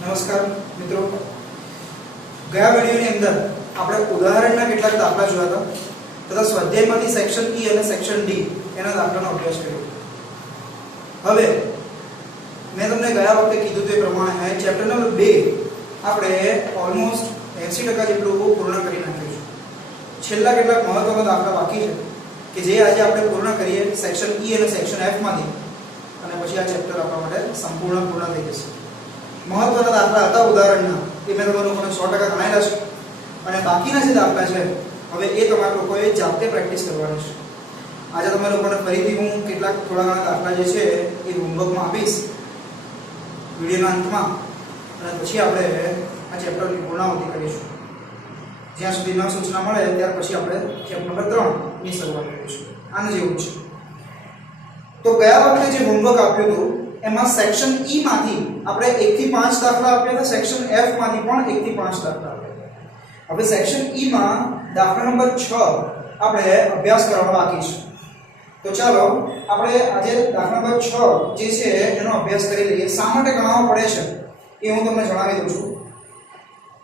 નમસ્કાર મિત્રો, ગયા વિડિયોની અંદર આપણે ઉદાહરણના કેટલાક દાખલા જોયા હતા તથા સ્વાધ્યાયમાંથી સેક્શન E અને સેક્શન D એના દાખલાનો અભ્યાસ કર્યો. હવે મેં તમને ગયા વખતે કીધું તે પ્રમાણે ચેપ્ટર નંબર 2 આપણે ઓલમોસ્ટ 80% જેટલું પૂર્ણ કરી નાખ્યું છે. છેલ્લા કેટલાક મહત્વના દાખલા બાકી છે કે જે આજે આપણે પૂર્ણ કરીએ સેક્શન E અને સેક્શન F માંથી, અને પછી આ ચેપ્ટર આપણા માટે સંપૂર્ણ પૂર્ણ થઈ જશે. મહત્વના દાખલા હતા ઉદાહરણના, એ મેં તમારું 100% ગણાયેલા છે, અને બાકીના જે દાખલા છે હવે એ તમારા લોકોએ જાતે પ્રેક્ટિસ કરવાની છે. આજે તમે લોકોને ફરીથી હું કેટલાક થોડા ઘણા દાખલા જે છે એ હોમવર્કમાં આપીશ વિડિયોના અંતમાં, અને પછી આપણે આ ચેપ્ટરની પૂર્ણાવૃત્તિ કરીશું. જ્યાં સુધી ન સૂચના મળે ત્યાર પછી આપણે ચેપ્ટર નંબર 3 ની શરૂઆત કરીશું. આના જેવું છે. તો ગયા વખતે જે હોમવર્ક આપ્યું હતું એમાં સેક્શન E માંથી આપણે 1 થી 5 દાખલા આપ્યા હતા, સેક્શન F માંથી પણ 1 થી 5 દાખલા આપ્યા હતા. હવે સેક્શન E માં દાખલા નંબર 6 આપણે અભ્યાસ કરવાનો બાકી છે. તો ચાલો આપણે આજે દાખલા નંબર 6 જે છે એનો અભ્યાસ કરી લઈએ. શા માટે ગણવાનો પડે છે એ હું તમને જણાવી દઉં છું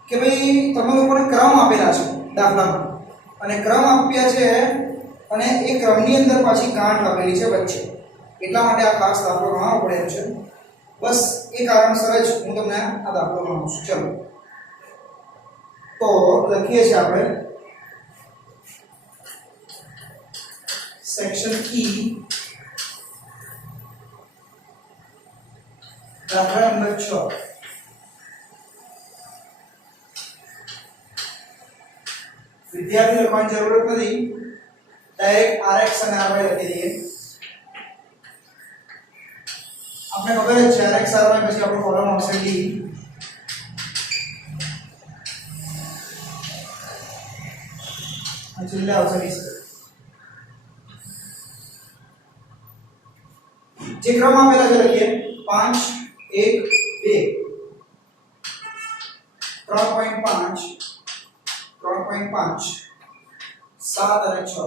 કે ભાઈ તમે લોકોને ક્રમ આપેલા છે દાખલામાં, અને ક્રમ આપ્યા છે અને એ ક્રમની અંદર પાછી ગાંઠ આપેલી છે વચ્ચે, એટલા માટે આ ખાસ દાખલો ગણવાનો પડે છે. બસ એ કારણસર જ હું તમને આ દાખલો ગણાવું છું. ચલો તો લખીએ છીએ આપણે સેક્શન E દાખલા નંબર 6. વિદ્યાર્થી લખવાની જરૂરત નથી, ડાયરેક્ટ Rx અને Ry લખી દઈએ. આપણે ખબર જ છે Rx Ry પછી આપણો કોલમ આવશે D, અને છેલ્લે આવશે D. જે ક્રમ આપેલા છે લખીએ 5 1 2 3.5 3.5 7 અને 6.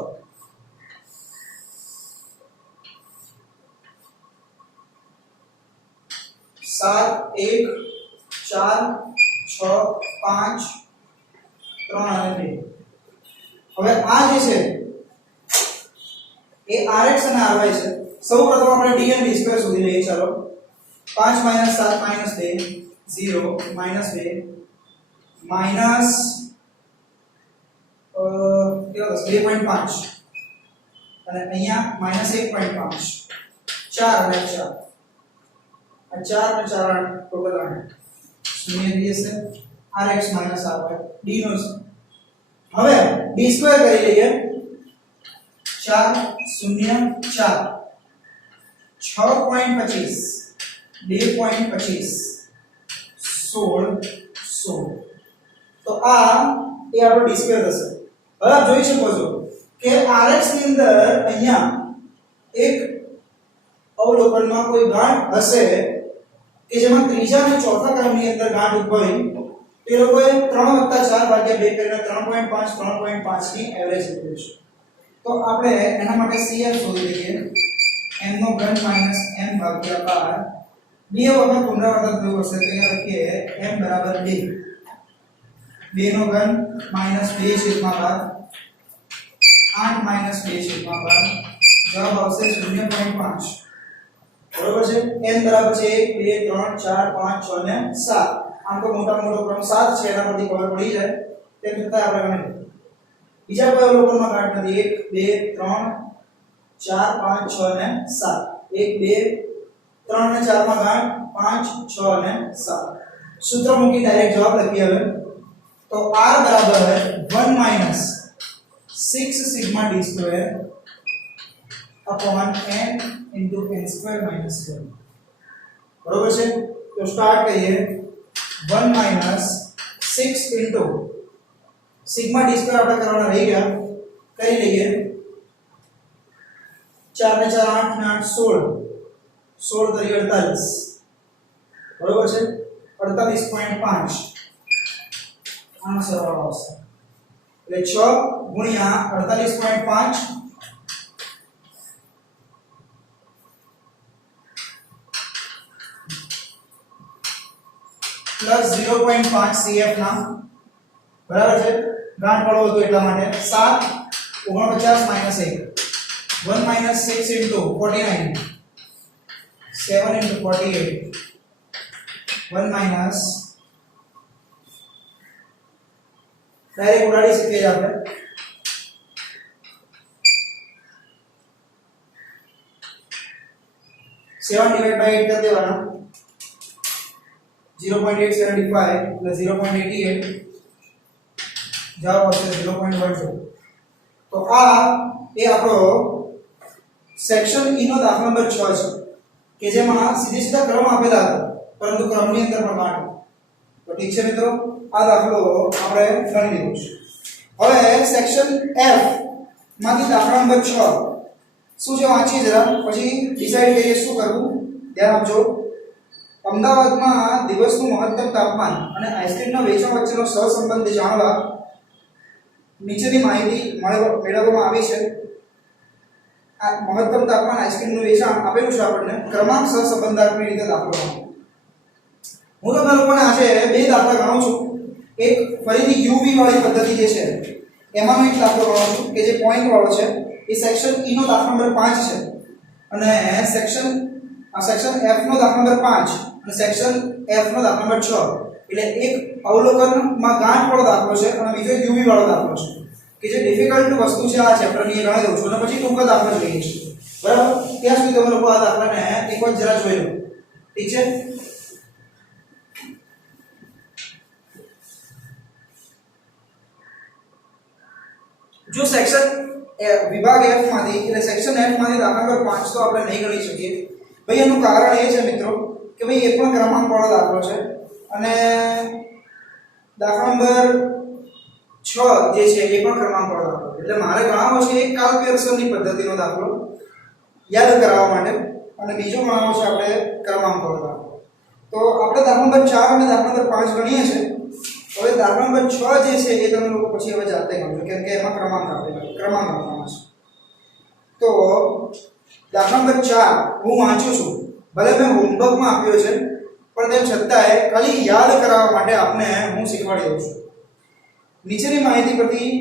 7 1 4 6 5 3 અને 2. હવે આ જે છે એ Rx અને Ry છે. સૌપ્રથમ આપણે d અને d² શોધી લઈએ. ચાલો 5 - 7 - 2 0 - 2 માઈનસ 2.5, અને અહીંયા -1.5 4 અને 4, આ 4 અને 4 ટોટલ 8 શૂન્ય થઈ જશે. Rx - Ry d નો છે. હવે d² કરી લઈએ. 4 0 4 6.25 2.25 16 16. તો આ એ આપણો d² થશે. હવે આપ જોઈ શકો છો કે Rx ની અંદર અહીંયા એક અવલોકનમાં કોઈ ગાંઠ હશે કે જેમાં ત્રીજા અને ચોથા ક્રમની અંદર ગાંઠ ઉદ્ભવી, તે લોકોએ 3 + 4 / 2 કરીને 3.5 3.5 ની એવરેજ લીધી છે. તો આપણે એના માટે CF શોધી લઈએ. m નો ઘન - m ભાગ્યા 12. બે વખત પુનરાવર્તન થયું હશે તો અહીંયા લખીએ m બરાબર 2. 2 નો ઘન -2/12 8 - 2/12, જવાબ આવશે 0.5. બરોબર છે. n બરાબર છે 1 2 3 4 5 6 અને 7. આમ તો મોટા મોટો ક્રમ 7 છે, એના પરથી ખબર પડી જાય. તેમ છતાં આપણે ગણીએ. બીજા કોઈ અવલોકનમાં ગાંઠ નથી. 1 2 3 4 5 6 અને 7. 1 2 3 અને 4 માં ગાંઠ 5 6 અને 7. સૂત્ર મૂકી ડાયરેક્ટ જવાબ લખીએ. હવે તો r બરાબર 1 - 6 sigma d² upon n into n² - 1. બરોબર છે. તો સ્ટાર્ટ કરીએ. 1 - 6 into સિગ્મા d² આપણે કરવાના રહી ગયા, કરી લઈએ. 4 ને 4 8 ને 8 16, 16 તરી 48. બરોબર છે. 48.5 આનો સરવાળો આવશે. એટલે 6 ગુણ્યા 48.5 6 પ્લસ 0.5 CF ના બરાબર છે ગાંઠ પડવો હતો એટલા માટે 7 49 minus 1 1 minus 6 into 49 7 into 48 1 minus direct उड़ाड़ी सकते हैं આપણે 7 divided by 8 कर देवाना 0.875 plus 0.88 જવાબ આવશે 0.12 તો આ એ આપણો સેક્શન ઈ નો દાખલા નંબર 6 છે કે જેમાં સીધે સીધા ક્રમ આપેલા હતા પરંતુ ક્રમની અંદર પણ ગાંઠ તો ઠીક છે મિત્રો આ દાખલો આપણે ગણી લીધો છે હવે સેક્શન F માંથી દાખલા નંબર 6 શું છે વાંચીએ જરા પછી ડિસાઈડ કરીએ શું કરવું ધ્યાન આપજો અમદાવાદમાં દિવસનું મહત્તમ તાપમાન અને આઈસ્ક્રીમના વેચાણ વચ્ચેનો સહસંબંધ જાણવા નીચેની માહિતી મેળવવામાં આવી છે આ મહત્તમ તાપમાન આઈસ્ક્રીમનું વેચાણ આપેલું છે આપણને ક્રમાંક સહસંબંધાત્મક રીતે દાખલો હું તમને લોકોને આજે બે દાખલા ગણાવું છું એક ફરીથી યુવી વાળી પદ્ધતિ જે છે એમાંનો એક દાખલો ગણાવું છું કે જે પોઈન્ટ વાળો છે એ સેક્શન ઈ નો દાખલા નંબર 5 છે અને સેક્શન F નો દાખલા નંબર 5 અને સેક્શન F નો દાખલા નંબર 6 એટલે એક અવલોકનમાં ગાંઠ વાળો દાખલો છે અને બીજો યુવી વાળો દાખલો છે કે જે ડિફિકલ્ટ વસ્તુ છે આ ચેપ્ટરની એ ગણી દઉં છું અને પછી ટૂંકો દાખલો જોઈએ છે બરાબર ત્યાં સુધી તમે લોકો આ દાખલાને એકવાર જરા જોઈ લો ઠીક છે जो सेक्शन विभाग F માંથી એટલે સેક્શન F માંથી દાખલા નંબર 5 તો આપણે નહીં ગણી શકીએ ભાઈ એનું કારણ એ છે મિત્રો કે ભાઈ એ પણ ક્રમાંક વાળો દાખલો છે અને દાખલા નંબર 6 જે છે એ પણ ક્રમાંક વાળો દાખલો એટલે મારે ગણાવવો છે એક કાર્લ પિયર્સનની પદ્ધતિનો દાખલો યાદ કરાવવા માટે અને બીજો ગણાવવો છે આપણે ક્રમાંક વાળો દાખલો તો આપણે દાખલા નંબર 4 અને દાખલા નંબર 5 ગણીએ છીએ હવે દાખલા નંબર 6 જે છે એ તમે લોકો પછી હવે જાતે ગણજો કેમ કે એમાં ક્રમાંક આપેલા છે તો દાખલા નંબર 4 હું વાંચું છું ભલે મેં હોમવર્કમાં આપ્યો છે પણ તેમ છતાંય ખાલી યાદ કરાવવા માટે આપને હું શીખવાડી દઉં છું નીચેની માહિતી પરથી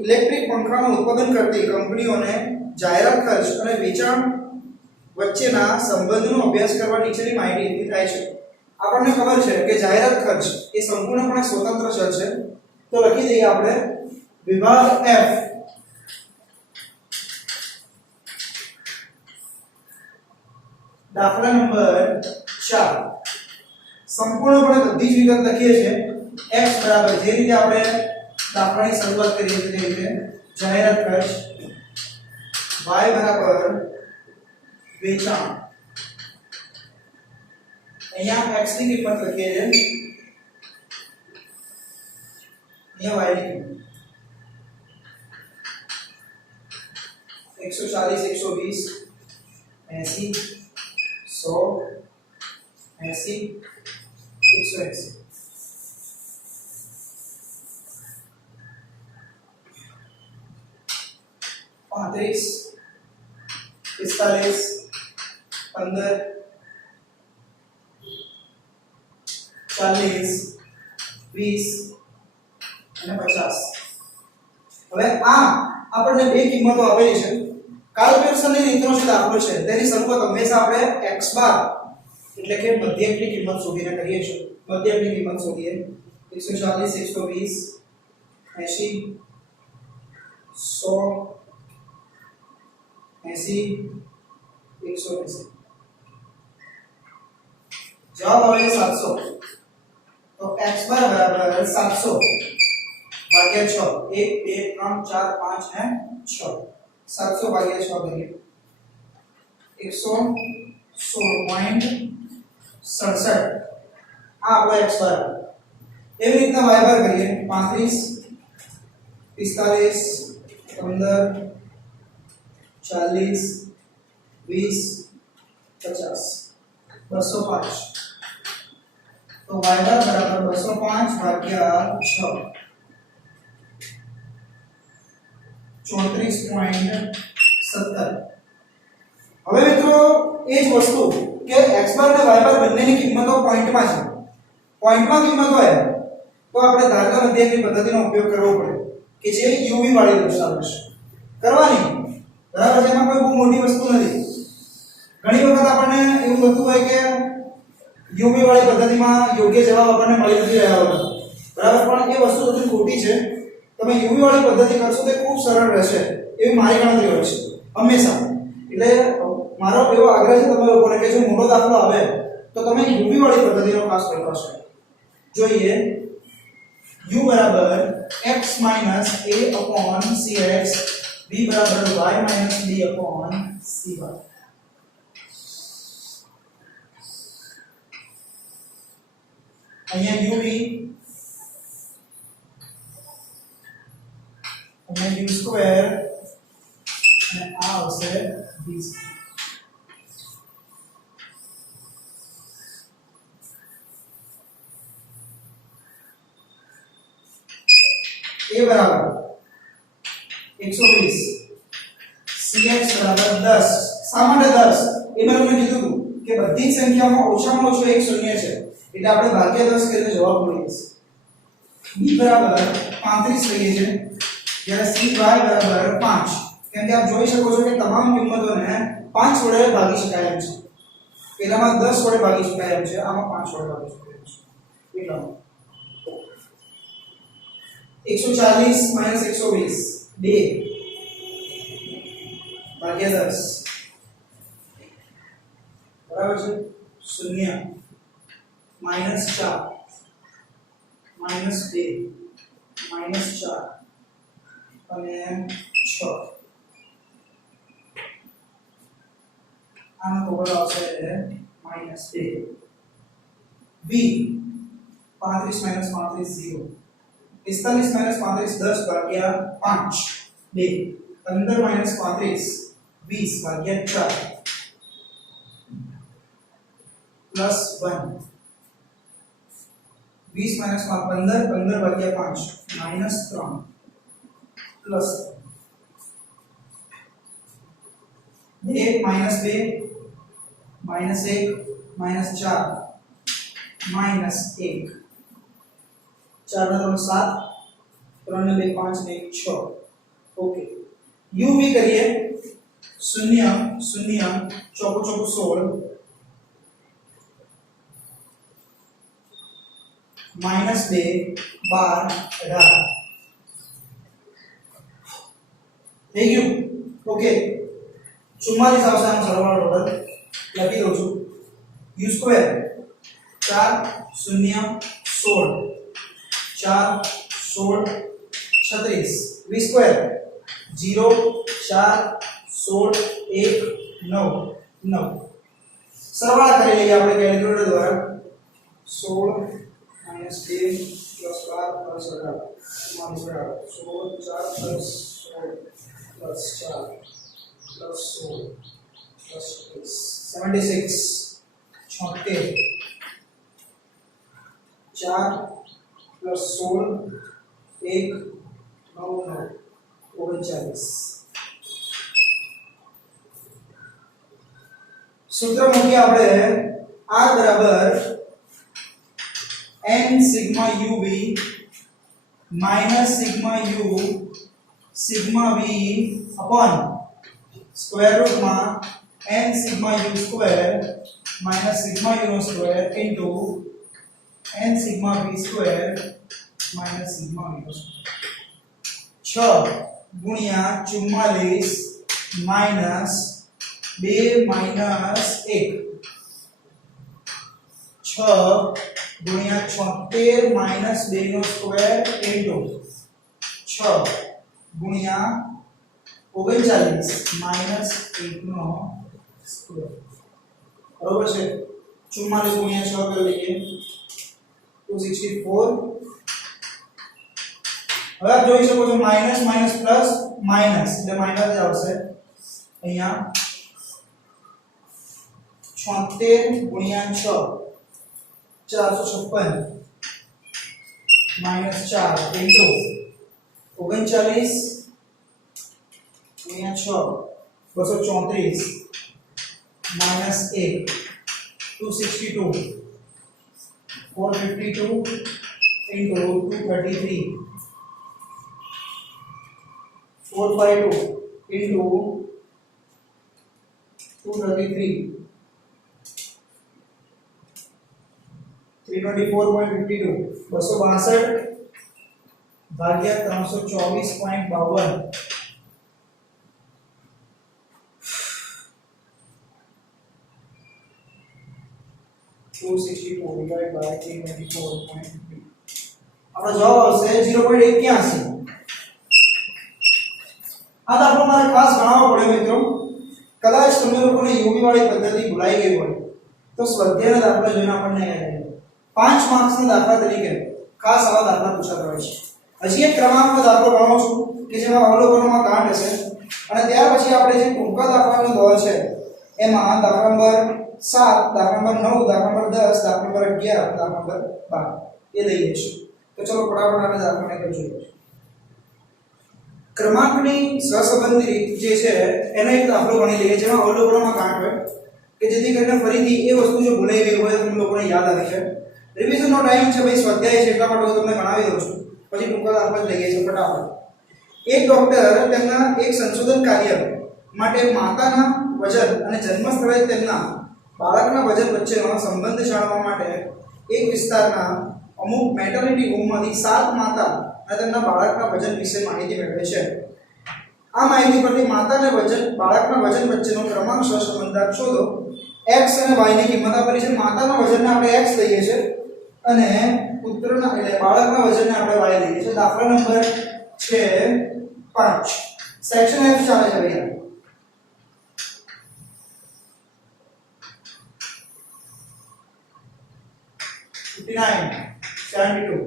ઇલેક્ટ્રિક પંખાનું ઉત્પાદન કરતી કંપનીઓને જાહેરાત ખર્ચ અને વેચાણ વચ્ચેના સંબંધનો અભ્યાસ કરવા નીચેની માહિતી થાય છે આપણને ખબર છે કે જાહેરાત ખર્ચ એ સંપૂર્ણપણે સ્વતંત્ર ચલ છે તો લખી દઈએ આપણે વિભાગ F દાખલા નંબર 4 સંપૂર્ણપણે બધી જ વિગત લખીએ છીએ x બરાબર જે રીતે આપણે દાખલાની શરૂઆત કરીએ છીએ તે રીતે જાહેરાત ખર્ચ y બરાબર વેચાણ અહીંયા x ની કિંમત લખીએ છીએ અહીંયા y ની કિંમત 140 120 80 100 80 180 35 45 15 40 20 અને 50 હવે આ આપણને બે કિંમતો આપેલી છે કાર્લ પિયર્સનની રીતનો જે દાખલો છે તેની શરૂઆત હંમેશા આપણે x બાર એટલે કે મધ્યકની કિંમત શોધીને કરીએ છીએ મધ્યકની કિંમત શોધીએ 140 120 80 100 80 180 जवाब આવે 700 तो x बार बराबर 700 भाग्या 6 1 2 3 4 5 है 6 700 भाग्या 6 करिए 116.67 આ આપણો x બાર એવી રીતના y બાર કરીએ 35 45 15 40 20 50 205 तो y बार बराबर 205 भाग्या 6 34.70 હવે મિત્રો એ જ વસ્તુ કે x બાર અને y બાર બંનેની કિંમતો પોઈન્ટમાં છે પોઈન્ટમાં કિંમત હોય તો આપણે ધારકા મધ્યકની પદ્ધતિનો ઉપયોગ કરવો પડે કે જે યુવી વાળી દર્શાવે છે કરવાની બરાબર છે એમાં કોઈ બહુ મોટી વસ્તુ નથી ઘણી વખત આપણને એવું થતું હોય કે યુવી વાળી પદ્ધતિમાં યોગ્ય જવાબ આપણને મળી નથી રહ્યા હોતા બરાબર પણ એ વસ્તુ થોડી ખોટી છે તમે યુવી વાળી પદ્ધતિ કરશો તો ખૂબ સરળ રહેશે એવી મારી ગણતરી હોય છે હંમેશા એટલે મારો એવો આગ્રહ છે તમે લોકોને કે જો મોટો દાખલો આવે તો તમે યુવી વાળી પદ્ધતિનો ખાસ પ્રયાસ કરો જોઈએ u બરાબર x - a / cx b બરાબર y - b / cy અહીંયા uv અહીંયા u સ્ક્વેર અને આ આવશે v a બરાબર 120 cx બરાબર 10 શા માટે 10 એ મેં તમને કીધું કે બધી જ સંખ્યામાં ઓછામાં ઓછો એક શૂન્ય છે એટલે આપણે ભાગ્યા 10 કરીને જવાબ મળી જશે b બરાબર 35 લઈએ છે જ્યારે cy બરાબર 5 કેમ કે આપ જોઈ શકો છો કે તમામ કિંમતોને 5 વડે ભાગી શકાય એમ છે પેલામાં 10 વડે ભાગી શકાય એમ છે આમાં 5 વડે ભાગી શકાય એમ છે એટલા 140 - 120 2 ભાગ્યા 10 બરાબર છે 0 -4 -2 -4 અને 6 આનો ટોટલ આવશે -2 b 35 - 35 0 45 - 35 10 ભાગ્યા 5 2 15 - 35 20 ભાગ્યા 4 પ્લસ 1 20 - 15 15 ભાગ્યા 5 -3 પ્લસ 2 -2 -1 -4 -1 4 ને 3 7 3 ને 2 5 ને 1 6 ઓકે uv કરીએ 0 0 ચોકો ચોકો 16 -2 12 18 થઈ ગયું ઓકે 44 આવશે આનો સરવાળો ટોટલ લખી દઉં છું u સ્ક્વેર 4 0 16 4 16 36 v સ્ક્વેર 0 4 16 1 9 9 સરવાળા કરી લઈએ આપણે કેલ્ક્યુલેટર દ્વારા 16 - 2 + 12 + 18 16 4 + 16 + 4 + 16 + 76 76 4 + 16 1 9 39 સૂત્ર મૂકીએ આપણે r બરાબર n sigma uv minus sigma u sigma v upon square રૂટમાં n sigma u square minus sigma u નો square into n sigma v square minus sigma v નો સ્ક્વેર 6 ગુણ્યા 44 માઈનસ 2 માઈનસ 1 6 गुणिया 76 माइनस 2 નો square into 6 ગુણિયા 39 minus 1 નો square બરોબર છે 44 ગુણ્યા 6 કરી લઈએ 264 હવે આપ જોઈ શકો છો માઇનસ માઇનસ પ્લસ માઇનસ એટલે માઇનસ જ આવશે અહીંયા 76 ગુણ્યા 6 456 minus 4 into 39 गुणिया 6 234 minus 1 262 452 into 233, 452 into 233, 324.52, 262 ભાગ્યા 324.52, 264 divided by 324.50. આપણો જવાબ આવશે 0.81. આ દાખલો મારે ખાસ ગણાવવો પડે મિત્રો. કદાચ તમને લોકોને યુવી વાળી પદ્ધતિ ભૂલાઈ ગઈ હોય તો સ્વાધ્યાયના દાખલા જોઈને આપણને યાદ આવે. 5 માર્ક્સના દાખલા તરીકે ખાસ આવા દાખલા પૂછાતા હોય છે. હજી એક ક્રમાંકનો દાખલો ગણાવું છું કે જેમાં અવલોકનોમાં કાંટ હશે અને ત્યાર પછી આપણે જે ટૂંકા દાખલાનો દોર છે એમાં દાખલા નંબર 7, દાખલા નંબર 9, દાખલા નંબર 10, દાખલા નંબર 11, દાખલા નંબર 12 એ લઈ લઈશું. તો ચલો ફટાફટ આપણે દાખલાને જોઈએ. ક્રમાંકની સહસંબંધી રીત જે છે એનો એક દાખલો ગણી લઈએ જેમાં અવલોકનોમાં કાંટ હોય કે જેથી કરીને ફરીથી એ વસ્તુ જો ભૂલાઈ ગઈ હોય તો તમને લોકોને યાદ આવે છે. રિવિઝનનો ટાઈમ છે ભાઈ, સ્વાધ્યાય છે એટલા માટે હું તમને ગણાવી દઉં છું, પછી ટૂંકા દાખલા લઈએ છીએ ફટાફટ. એક ડોક્ટર તેમના એક સંશોધન કાર્ય માટે માતાના વજન અને જન્મ સ્થળે તેમના બાળકના વજન વચ્ચેનો સંબંધ જાણવા માટે એક વિસ્તારના અમુક મેટર્નિટી હોમમાંથી 7 માતા અને તેમના બાળકના વજન વિશે માહિતી મેળવે છે. આ માહિતી પરથી માતા અને બાળકના વજન વચ્ચેનો ક્રમાંક સહસંબંધ શોધો. x અને y ની કિંમત આપેલી છે. માતાના વજનને આપણે x લઈએ છીએ અને પુત્રના એટલે બાળકના વજનને આપણે y લઈએ છીએ. દાખલા નંબર છે 5. સેક્શન F ચાલે છે ભૈયા. 59, 72,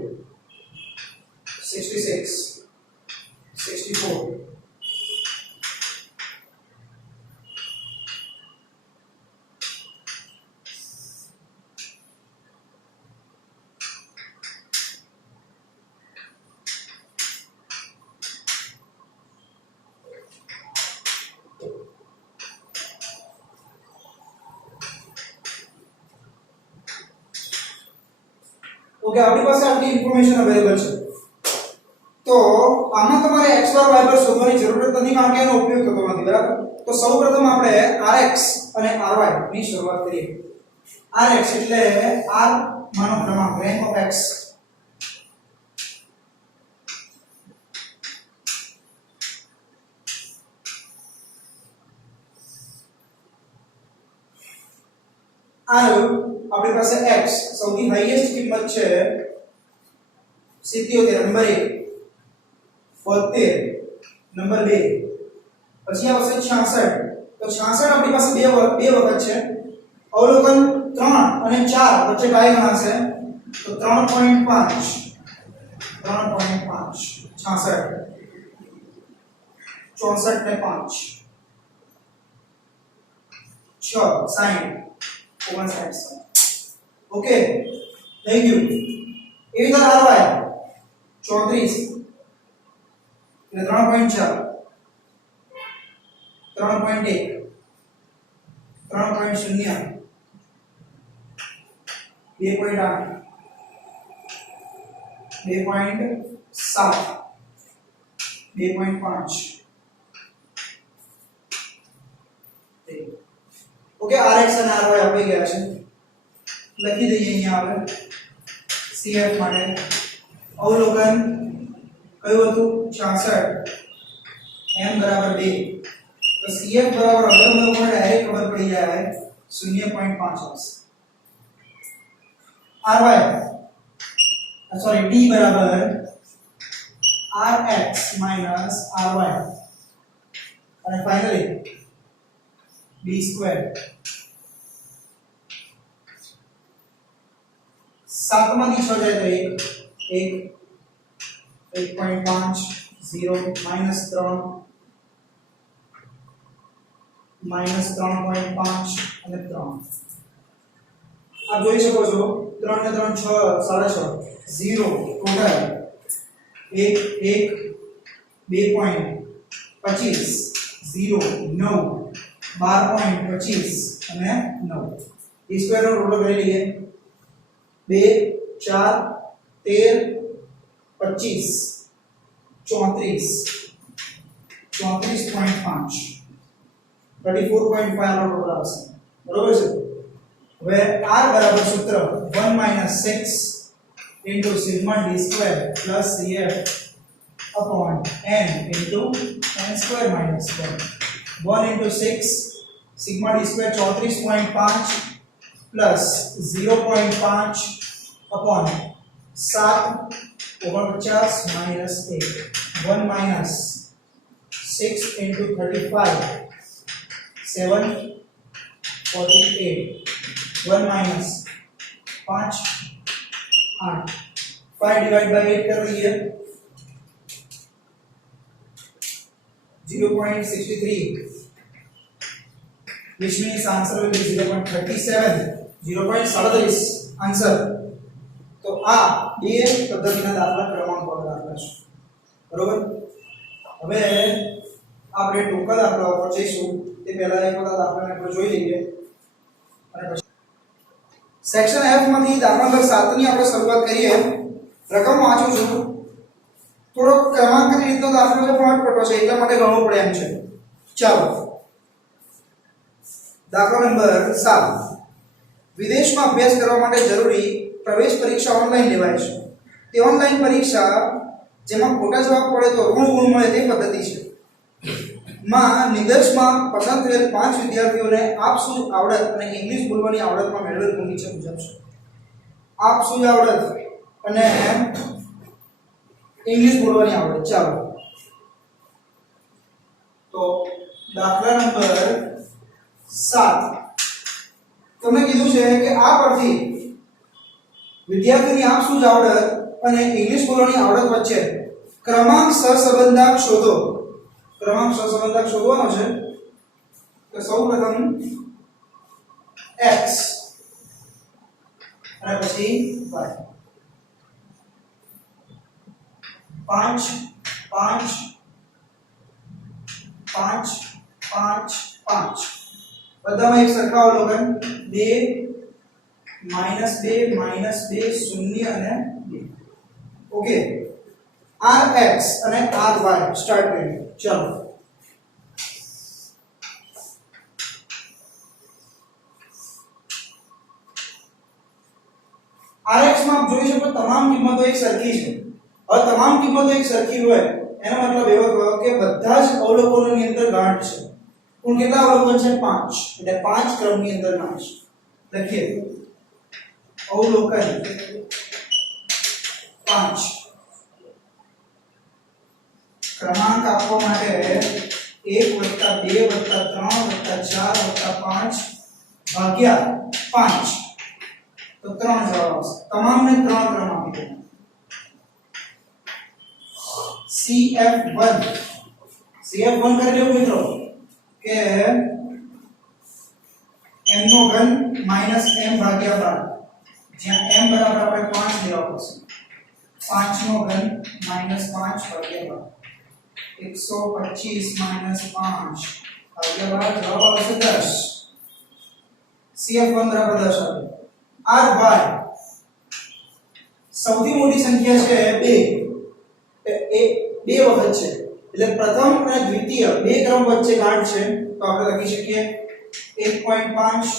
66, 64. ઓકે, આપણી પાસે આટલી ઇન્ફોર્મેશન અવેલેબલ છે. તો આમાં તમારે x y પર શોધવાની જરૂરત નથી કારણ કે એનો ઉપયોગ થતો નથી, બરાબર? તો સૌપ્રથમ આપણે rx અને ry ની શરૂઆત કરીએ. rx એટલે r માનો ક્રમાંક, રેન્ક ઓફ x. આપણી પાસે x સૌથી હાઈએસ્ટ કિંમત છે 77, નંબર 1, 72, નંબર 2, પછી આવશે 66. તો 66 આપણી પાસે બે વખત છે. અવલોકન 3 અને 4 વચ્ચે કાય ગણાશે તો 3.5, 66, 64 ને 5, 6, 60, 59. ઓકે, થઈ ગયું. એવી રીતે ry 34 એટલે 3.4, 3.1, 3.0, 2.8, 2.7, 2.5. ઓકે, rx અને ry આપી ગયા છે. લખી દઈએ અહીંયા આપણે cf માટે. અવલોકન કયું હતું? 66, m બરાબર 2. તો cf બરાબર અવલોકન ઉપર ડાયરેક્ટ ખબર પડી જાય 0.5 આવશે. ry સોરી d બરાબર rx minus ry અને ફાઇનલી d સ્ક્વેર. 7 માંથી 6 જાય તો 1, 1.5, 0, -3, -3.5 અને 3. આપ જોઈ શકો છો 3 ને 3 6, 6.5, 0 ટોટલ 1, 2.25, 0, 9, 12.25 અને 9. d સ્ક્વેર નો રોટો કરી લઈએ. 2, 4 13 25 34 34.5 34.5 નો ટોટલ આવશે બરોબર છે હવે r બરાબર સૂત્ર 1 - 6 into sigma d square plus cf upon n into n square minus 1 1 into 6 sigma d square 34.5 plus 0.5 upon 7 49 minus 8 1 minus 6 into 35 7 48 1 minus 5 8 5 divide by 8 कर रही है 0.63 which means answer will be 0.37 0.37 answer तो આ બે પદ્ધતિના દાખલા ક્રમાંક પર દાખલા છે બરોબર હવે આપણે ટોકલ દાખલા ઉપર જઈશું તે પહેલા એક વખત દાખલાને આપણે જોઈ લઈએ અને પછી સેક્શન F માંથી દાખલા નંબર 7 ની આપણે શરૂઆત કરીએ રકમ વાંચું છું થોડો ક્રમાંકની રીતનો દાખલો છે પણ અટપટો છે એટલા માટે ગણવો પડે એમ છે ચાલો દાખલા નંબર 7 વિદેશમાં અભ્યાસ કરવા માટે જરૂરી પ્રવેશ પરીક્ષા ઓનલાઈન લેવાય છે તે ઓનલાઈન પરીક્ષા જેમાં ખોટા જવાબ પડે તો ઋણ ગુણ મળે તે પદ્ધતિ છે માં નિદર્શમાં પસંદ થયેલ 5 વિદ્યાર્થીઓને આપસૂજ આવડત અને ઇંગ્લિશ બોલવાની આવડતમાં મેળવેલ ગુણ નીચે મુજબ છે આપસૂજ આવડત અને इंग्लिश बोलવાની આવડે ચાલો તો દાખલા નંબર 7 તમને કીધું છે કે આ પરથી વિદ્યાર્થીની આપસૂજ આવડત અને ઇંગ્લિશ બોલવાની આવડત વચ્ચે ક્રમાંક સહસંબંધાંક શોધો ક્રમાંક સહસંબંધાંક શોધવાનો છે તો સૌપ્રથમ x અને પછી y 5 5 5 5 5 બધામાં એક સરખા અવલોકન 2 -2 -2 0 અને 2 ઓકે rx અને ry સ્ટાર્ટ કરીએ ચાલો rx માં આપ જોઈ શકો તમામ કિંમતો એક સરખી છે और तमाम किंमतो एक सरखी હોય એનો મતલબ એવો થયો કે બધા જ અવલોકનોની અંદર ગાંઠ છે કુલ કેટલા અવલોકન છે 5 એટલે 5 ક્રમની અંદર ગાંઠ છે લખીએ અવલોકન 5 ક્રમાંક આપવા માટે 1 + 2 + 3 + 4 + 5 ભાગ્યા 5 તો 3 જવાબ આવશે તમામને 3 ક્રમ આપી દો CF1 કરી લેવું મિત્રો કે m નો ઘન -m ભાગ્યા 12 જ્યાં m બરાબર આપણે 5 લેવા પડશે 5 નો ઘન -5 ભાગ્યા 12 125 - 5 ભાગ્યા 12 જવાબ આવશે 10 CF1 બરાબર 10 આવે ry સૌથી મોટી સંખ્યા છે 2 બે વખત છે એટલે પ્રથમ અને દ્વિતીય બે ક્રમ વચ્ચે ગાંઠ છે તો આપણે લખી શકીએ 1.5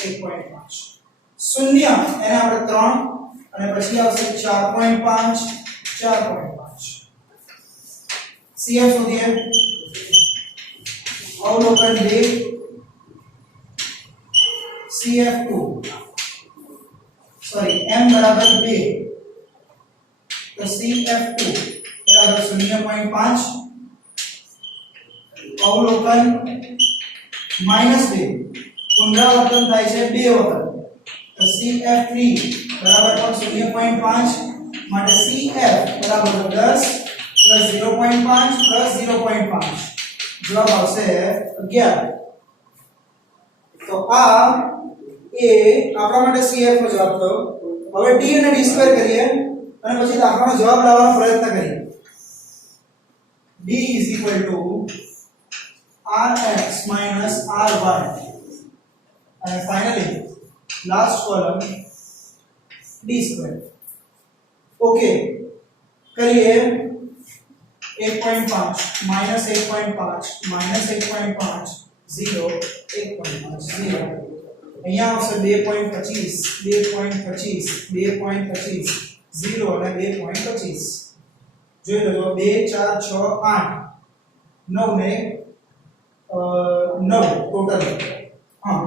1.5 શૂન્ય એને આપણે 3 અને પછી આવશે 4.5 4.5 CF શોધીએ અવલોકન 2 CF2 સોરી m બરાબર 2 તો CF2 बराबर 0.5 अवलोकन -2 पुनरावर्तन થાય છે 2 વખત તો CF3 બરાબર પણ 0.5 માટે CF બરાબર 10 + 0.5 + 0.5 જવાબ આવશે 11 તો આ એ આપણા માટે CF નો જવાબ થયો હવે d અને d2 કરીએ અને પછી દાખલાનો જવાબ લાવવાનો પ્રયત્ન કરીએ d = rx - ry and finally last column D square okay करिए 1.5 माइनस 1.5 माइनस 1.5 0 1.5 0 અહીંયા આવશે 2.25 2.25 2.25 0 અને 2.25 જોઈ લો 2 4 6 8 9 ને 9 ટોટલ હા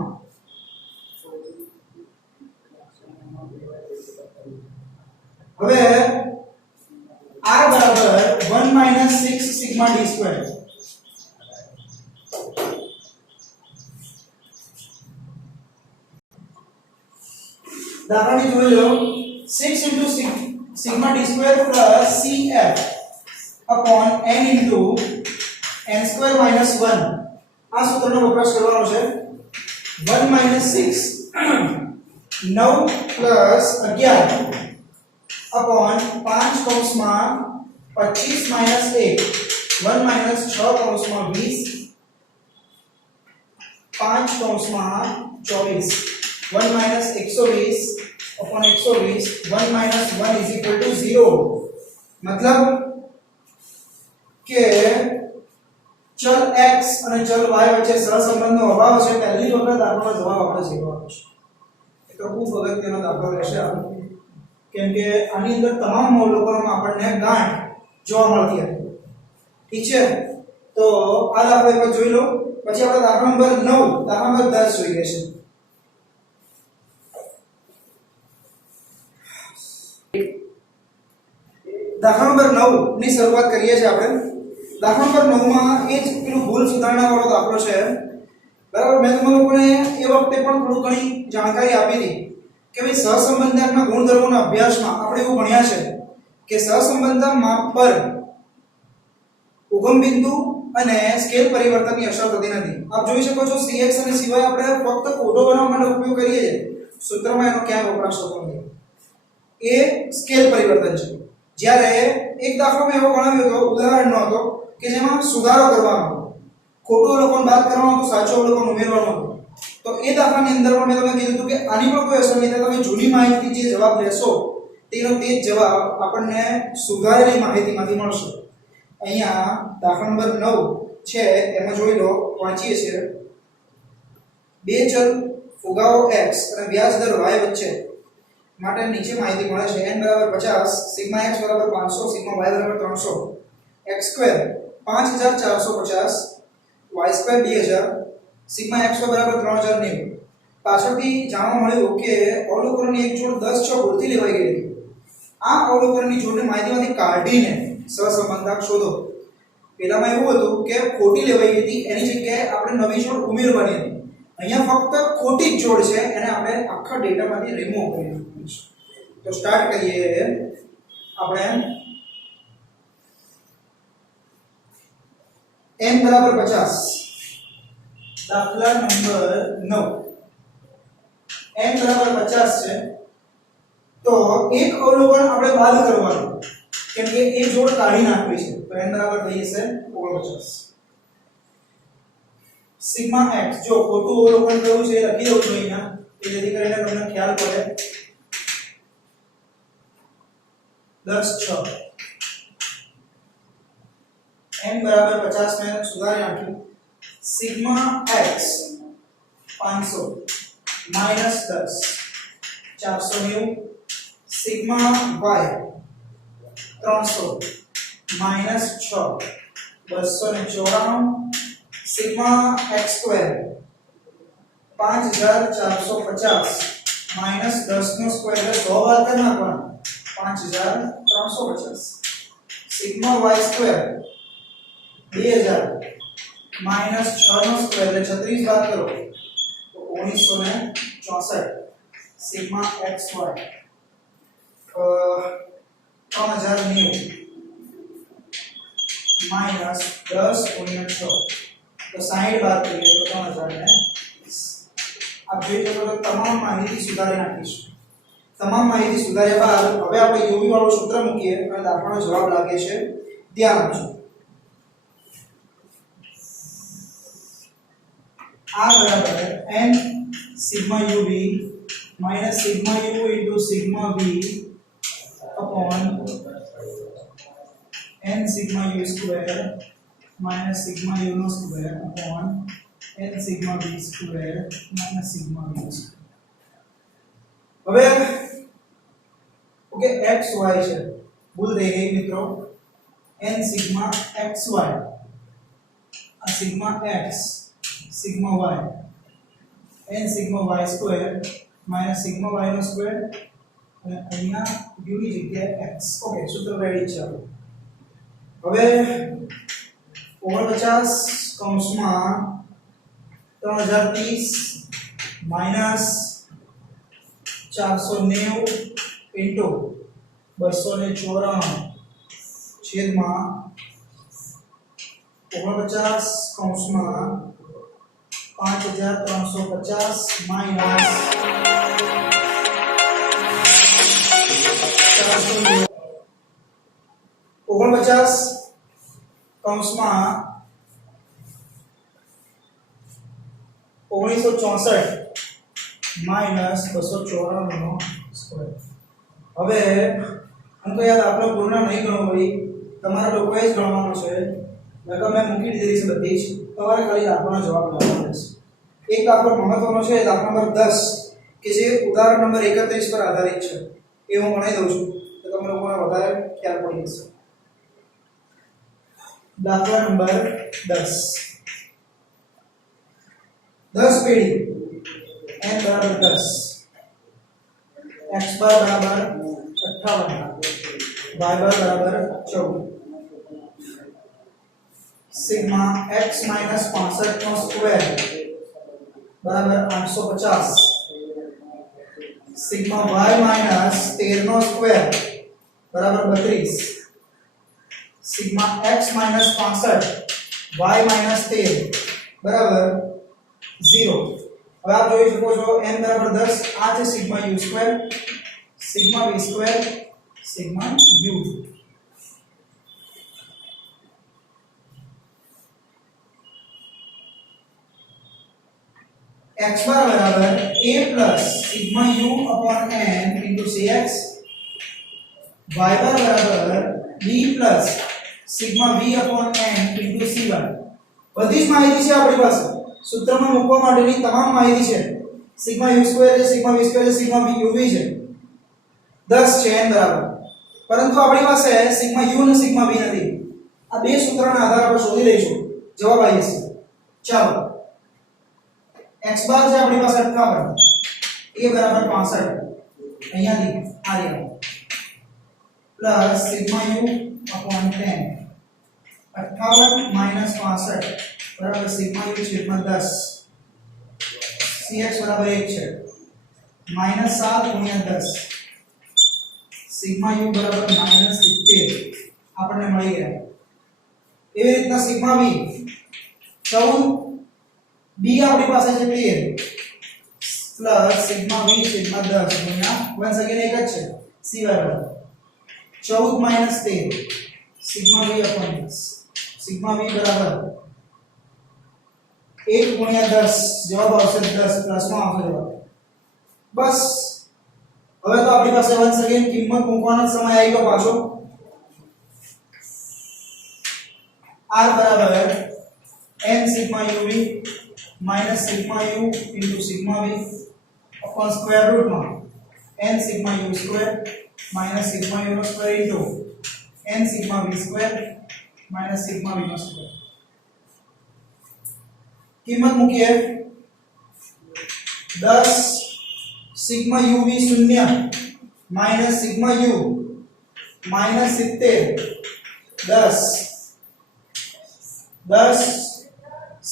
હવે r બરાબર 1 - 6 સિગ્મા d સ્ક્વેર દાખલાની જોઈ લો 6 into sigma d square plus cf upon n into n square minus 1 આ સૂત્રનો વપરાશ કરવાનો છે 1 - 6 9 plus 11 upon 5 કૌંસમાં 25 minus 1 1 minus 6 કૌંસમાં 20 5 કૌંસમાં 24 1 minus 120 upon 120 1 minus 1 is equal to 0 मतलब કે ચલ x અને ચલ y વચ્ચે સહસંબંધનો અભાવ છે પહેલી વખત આપણો જવાબ આપણે 0 આવશે એ તો ખૂબ અગત્યનો દાખલો રહેશે કેમ કે આની અંદર તમામ અવલોકનોમાં આપણને ગાંઠ જોવા મળતી હતી ઠીક છે તો આ દાખલો એકવાર જોઈ લો પછી આપણે દાખલા નંબર 9 દાખલા નંબર 10 જોઈએ છે દાખલા નંબર 9 ની શરૂઆત કરીએ છીએ આપણે દાખલા નંબર 9 માં એ જ પેલું ભૂલ સુધારણા વાળો દાખલો છે બરાબર મેં તમને લોકોને એ વખતે પણ થોડું ઘણી જાણકારી આપી હતી કે ભાઈ સહસંબંધકના ગુણધર્મોના અભ્યાસમાં આપણે એવું ભણ્યા છે કે સહસંબંધક માપ પર ઉગમ બિંદુ અને સ્કેલ પરિવર્તનની અસર થતી નથી આપ જોઈ શકો છો cx અને cy આપણે ફક્ત કોડો બનાવવા માટે ઉપયોગ કરીએ છીએ સૂત્રમાં એનો ક્યાં વપરાશ થતો નથી એ સ્કેલ પરિવર્તન છે જ્યારે એક દાખલામાં એવો ગણાવ્યો હતો ઉદાહરણનો હતો કે જેમાં સુધારો કરવાનો હતો ખોટું અવલોકન બાદ કરવાનો હતો સાચો અવલોકન ઉમેરવાનો હતો તો એ દાખલાની અંદર પણ મેં તમને કીધું હતું કે આની પણ કોઈ અસર નહીં થાય તમે જૂની માહિતીથી જે જવાબ લેશો તેનો તે જ જવાબ આપણને સુધારેલી માહિતીમાંથી મળશે અહીંયા દાખલા નંબર 9 છે એમાં જોઈ લો વાંચીએ છીએ બે ચલ ફુગાવો x અને વ્યાજ દર y વચ્ચે માટે નીચે માહિતી મળે છે n = 50 sigma x = 500 sigma y = 300 x square 5450 y square 2000 sigma x = 3090 પાછળથી જાણવા મળ્યું કે અવલોકનોની એક જોડ 10 6 ભૂલથી લેવાઈ ગઈ હતી આ અવલોકનની જોડને માહિતીમાંથી કાઢીને સહસંબંધક શોધો પહેલામાં એવું હતું કે ખોટી લેવાઈ ગઈ હતી એની જગ્યાએ આપણે નવી જોડ ઉમેરવાની હતી અહીંયા ફક્ત ખોટી જ જોડ છે એને આપણે આખા ડેટામાંથી રિમૂવ કરી નાખવાનું છે તો સ્ટાર્ટ કરીએ આપણે n = 50 દાખલા નંબર 9 n = 50 છે તો એક અવલોકન આપણે બાદ કરવાનું કેમ કે એ જોડ કાઢી નાખવી છે તો n બરાબર થઈ જશે 49 સિગ્મા x જો ખોટું અવલોકન કરવું છે એ લખી દઉં છું અહીંયા કે જેથી કરીને તમને ખ્યાલ પડે 10 6 n = 50 મેં સુધારી નાખ્યું sigma x 500 -10 490 sigma y 300 -6 294 sigma x square 5450 -10 નો સ્ક્વેર એટલે 100 બાદ કરી નાખવાનો 5350 સિગ્મા y સ્ક્વેર 2000 -6 નો સ્ક્વેર એટલે 36 બાદ કરો તો 1964 સિગ્મા xy 3090 माइनस 10 गुणिया 6 तो 60 बात करिए तो 3020 अब જોઈ શકો તો તમામ માહિતી સુધારી નાખીશું તમામ માહિતી સુધાર્યા બાદ હવે આપણે યુવી વાળું સૂત્ર મૂકીએ અને દાખલાનો જવાબ લાગે છે ધ્યાન આપજો આ બરાબર n sigma uv minus sigma u into sigma v upon n sigma u square minus sigma u नो square upon n sigma v square minus sigma v square. હવે ઓકે x y છે ભૂલ થઈ ગઈ મિત્રો n સિગ્મા xy આ sigma x sigma y n sigma y square minus sigma y નો square અને અહીંયા u ની જગ્યાએ x ઓકે સૂત્ર રેડી છે હવે 49 કૌંસમાં 3030 માઈનસ 490 ઇન્ટુ 294 છેદમાં 49 કૌંસમાં 5350 માઈનસ 490 49 કૌંસમાં 1964 માઈનસ 294 નો સ્ક્વેર। હવે અંક યાદ આપણો પૂર્ણ નહીં ગણવો ભાઈ તમારા લોકોએ જ ગણવાનો છે નકર મેં મૂકી દીધી છે બધી જ તમારે ખાલી દાખલાનો જવાબ લખવાનો રહેશે। એક દાખલો મહત્વનો છે દાખલા નંબર 10 કે જે ઉદાહરણ નંબર 31 પર આધારિત છે એ હું ગણાવી દઉં છું તો તમને લોકોને વધારે ખ્યાલ પડી જશે। દાખલા નંબર 10 10 પેઢી n બરાબર 10 x બાર બરાબર 58 y બાર બરાબર 14 सिग्मा x माइनस 65 નો સ્ક્વેર બરાબર 850 सिग्मा y माइनस 13 નો સ્ક્વેર બરાબર 32 sigma x minus 65 y minus 13 बराबर 0। હવે આપ જોઈ શકો છો n બરાબર 10 આ છે sigma u square sigma v square sigma u। x बार बराबर a plus sigma u upon n into cx y बार बराबर b plus sigma v upon n into c1 બધી જ માહિતી છે આપણી પાસે સૂત્રમાં મૂકવા માટેની તમામ માહિતી છે સિગ્મા u સ્ક્વેર છે સિગ્મા v સ્ક્વેર છે સિગ્મા v uv છે 10 છે n બરાબર પરંતુ આપણી પાસે સિગ્મા u અને સિગ્મા v નથી આ બે સૂત્રના આધારે આપણે શોધી લઈશું જવાબ આવી જશે। ચાલો x બાર છે આપણી પાસે 58 a બરાબર 65 અહીંયાથી આ રહ્યા plus sigma u upon 10 58 minus 65 बराबर सिग्मा u छेदમાં 10 cx बराबर 1 છે माइनस 7 गुण્યા 10 सिग्मा u बराबर माइनस 70 આપણને મળી ગયા। એવી રીતના સિગ્મા v 14 b આપણી પાસે છે 13 પ્લસ સિગ્મા v છેદમાં 10 ગુણ્યા વન્સ અગેન એક જ છે c બરાબર 14 minus 13 sigma v upon 10 sigma v बराबर 1 गुण્યા 10 જવાબ આવશે 10 પ્લસ માં આવશે જવાબ બસ। હવે તો આપણી પાસે વન્સ અગેન કિંમત મૂકવાનો સમય આવી ગયો પાછો r બરાબર n sigma uv minus sigma u into sigma v upon square root માં n sigma u square minus sigma u નો square into n sigma v square minus sigma v નો સ્ક્વેર કિંમત મૂકીએ 10 sigma uv 0 minus sigma u minus 70 10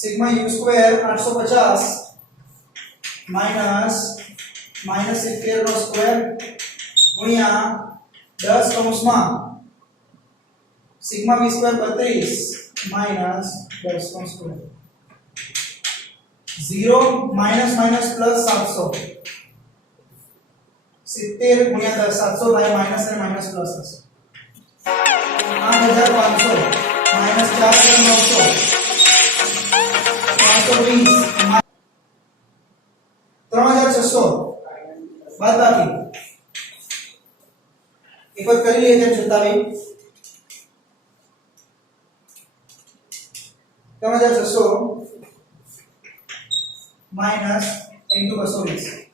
sigma u square 850 minus minus 70 નો square ગુણ્યા 10 કૌંસમાં sigma v square 32 minus 10 का square 0 minus minus plus 700 70 गुण્યા 10 700 થાય minus અને minus plus થશે 8500 માઈનસ 4900 520 3600 એક વખત કરી લઈએ તેમ છતાં બી તમે જે 600 માઈનસ ઇન્ટુ 220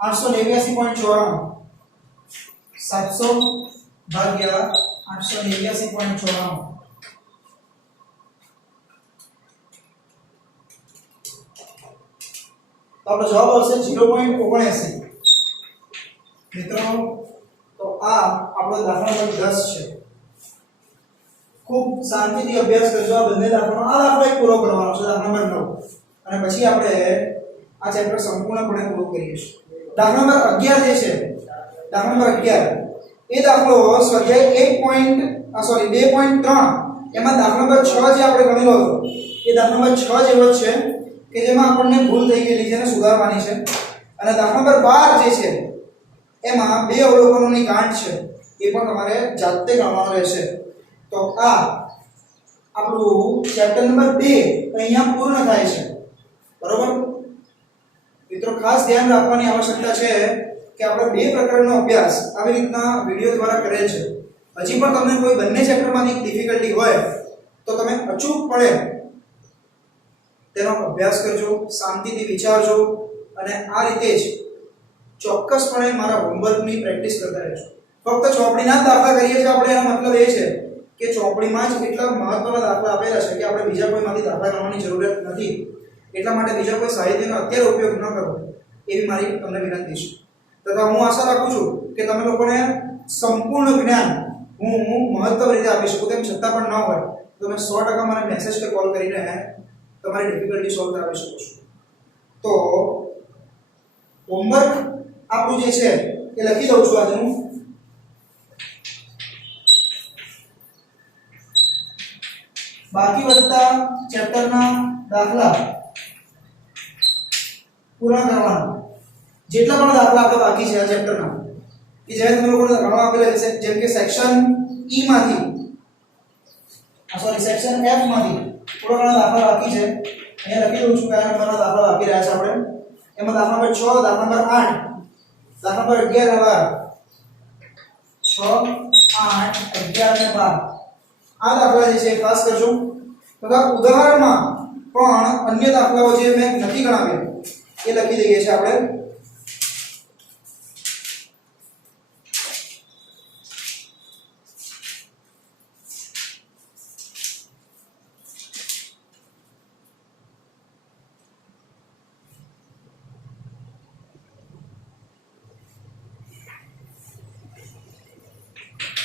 889.94 700 ભાગ્યા 889.94 तो આપણો જવાબ આવશે 0.79 મિત્રો તો આ આપણો દાખલા નંબર 10 છે ખૂબ શાંતિથી અભ્યાસ કરજો આ બંને દાખલાનો આ દાખલો એક પૂરો કરવાનો છે દાખલા નંબર 9 અને પછી આપણે આ ચેપ્ટર સંપૂર્ણપણે પૂરું કરીશું દાખલા નંબર 11 જે છે દાખલા નંબર 11 એ દાખલો સ્વાધ્યાય 2.3 એમાં દાખલા નંબર 6 જે આપણે ગણેલો હતો એ દાખલા નંબર 6 જેવો જ છે કે જેમાં આપણને ભૂલ થઈ ગયેલી છે અને સુધારવાની છે અને દાખલા નંબર 12 જે છે એમાં બે અવલોકનોની ગાંઠ છે એ પણ તમારે જાતે ગણવાનો રહેશે તો આ આપણું ચેપ્ટર નંબર 2 અહીંયા પૂર્ણ થાય છે બરોબર મિત્રો ખાસ ધ્યાન રાખવાની આવશ્યકતા છે કે આપણે બે પ્રકરણનો અભ્યાસ આવી રીતના વિડિયો દ્વારા કરેલ છે હજી પણ તમને કોઈ બંને ચેપ્ટરમાંથી ડિફિકલ્ટી હોય તો તમે અચૂકપણે તેનો અભ્યાસ કરજો શાંતિથી વિચારજો અને આ રીતે જ ચોક્કસપણે મારા હોમવર્કની પ્રેક્ટિસ કરતા રહેજો ફક્ત ચોપડીના જ દાખલા કરીએ છીએ આપણે એનો મતલબ એ છે કે ચોપડીમાં જ એટલા મહત્વના દાખલા આપેલા છે કે આપણે બીજા કોઈમાંથી દાખલા ગણવાની જરૂરિયાત નથી એટલા માટે બીજા કોઈ સાહિત્યનો અત્યારે ઉપયોગ ન કરો એવી મારી તમને વિનંતી છે તથા હું આશા રાખું છું કે તમે લોકોને સંપૂર્ણ જ્ઞાન હું મહત્વ રીતે આપી શકું તેમ છતાં પણ ન હોય તો તમે 100% મને મેસેજ કે કોલ કરીને તમારી ડિફિકલ્ટી સોલ્વ કરાવી શકો છો તો હોમવર્ક આપણું જે છે એ લખી દઉં છું આજનું બાકી વધતા ચેપ્ટરના દાખલા પૂર્ણ કરવાના જેટલા પણ દાખલા આપણા બાકી છે આ ચેપ્ટરના કે જે તમે લોકોને ગણવા આપેલા છે જેમ કે સેક્શન ઈ માંથી સેક્શન એફ માંથી થોડા ઘણા દાખલા બાકી છે અહીંયા લખી દઉં છું કયા નંબરના દાખલા બાકી રહ્યા છે આપણે એમાં દાખલા નંબર 6 દાખલા નંબર 8 દાખલા નંબર 11 6 8 11 અને 12 આ દાખલા જે છે ખાસ કરજો તથા ઉદાહરણમાં પણ અન્ય દાખલાઓ જે મેં નથી ગણાવ્યા એ લખી દઈએ છીએ આપણે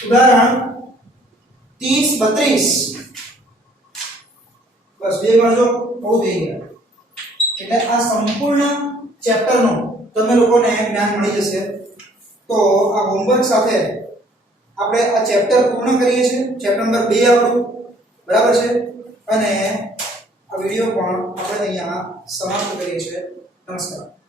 ઉદાહરણ 30 32 બસ બે ગણજો બહુ થઈ ગયા એટલે આ સંપૂર્ણ ચેપ્ટરનો તમે લોકોને જ્ઞાન મળી જશે તો આ હોમવર્ક સાથે આપણે આ ચેપ્ટર પૂર્ણ કરીએ છીએ ચેપ્ટર નંબર 2 આપણું બરાબર છે અને આ વિડિયો પણ આપણે અહીંયા સમાપ્ત કરીએ છીએ નમસ્કાર